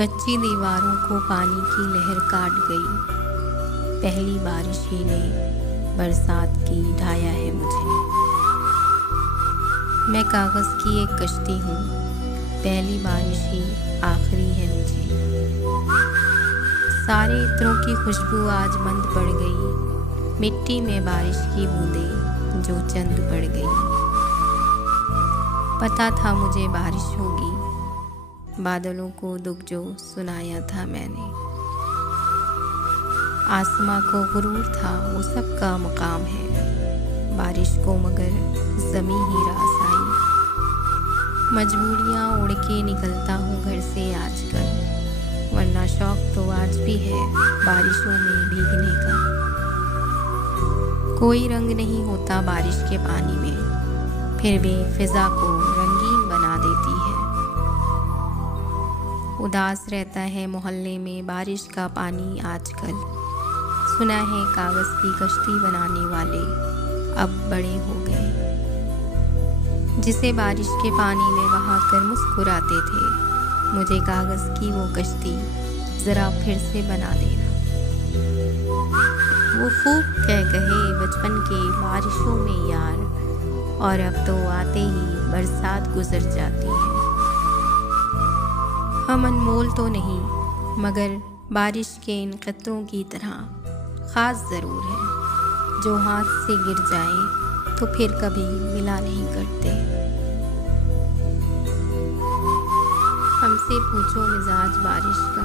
कच्ची दीवारों को पानी की लहर काट गई। पहली बारिश ही ने बरसात की ढाया है मुझे। मैं कागज़ की एक कश्ती हूँ, पहली बारिश ही आखिरी है मुझे। सारे इत्रों की खुशबू आज मंद पड़ गई, मिट्टी में बारिश की बूंदें जो चंद पड़ गई। पता था मुझे बारिश होगी, बादलों को दुख जो सुनाया था मैंने। आसमां को गुरूर था वो सबका मकाम है, बारिश को मगर ज़मीं ही रास आई। मजबूरियाँ उड़ के निकलता हूँ घर से आजकल, वरना शौक तो आज भी है बारिशों में भीगने का। कोई रंग नहीं होता बारिश के पानी में, फिर भी फिजा को रंगीन बना देती है। उदास रहता है मोहल्ले में बारिश का पानी आजकल। सुना है कागज़ की कश्ती बनाने वाले अब बड़े हो गए। जिसे बारिश के पानी में बहाकर मुस्कुराते थे, मुझे कागज़ की वो कश्ती ज़रा फिर से बना देना। वो खूब कहे बचपन के बारिशों में यार, और अब तो आते ही बरसात गुजर जाती है। हम अनमोल तो नहीं, मगर बारिश के इन कतरों की तरह ख़ास ज़रूर है, जो हाथ से गिर जाए तो फिर कभी मिला नहीं करते। हमसे पूछो मिजाज बारिश का,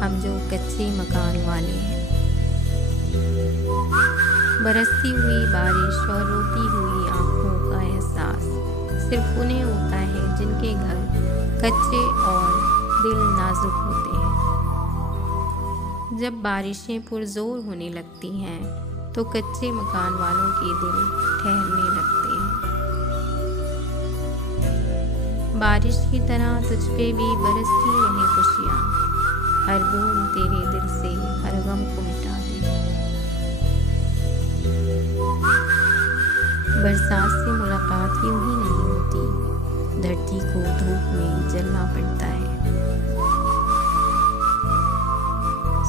हम जो कच्चे मकान वाले हैं। बरसती हुई बारिश और रोती हुई आँखों का एहसास सिर्फ उन्हें होता है जिनके घर कच्चे और दिल नाजुक होते हैं। जब बारिशें पुरजोर होने लगती हैं तो कच्चे मकान वालों के दिल ठहरने लगते हैं। बारिश की तरह तुझ पे भी बरसती रहे खुशियाँ, हर बूंद तेरे दिल से हर गम को मिटा दे। बरसात से मुलाकात यूं ही नहीं होती, धरती को धूप में जलना पड़ता है।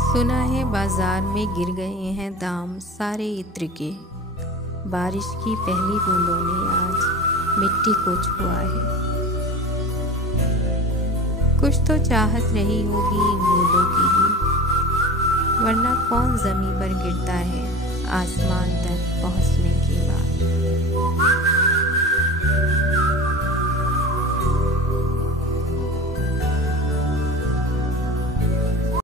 सुना है बाजार में गिर गए हैं दाम सारे इत्र के, बारिश की पहली बूंदों ने आज मिट्टी को छुआ है। कुछ तो चाहत रही होगी इन बूंदों की भी, वरना कौन ज़मीं पर गिरता है आसमान तक पहुँचने के बाद।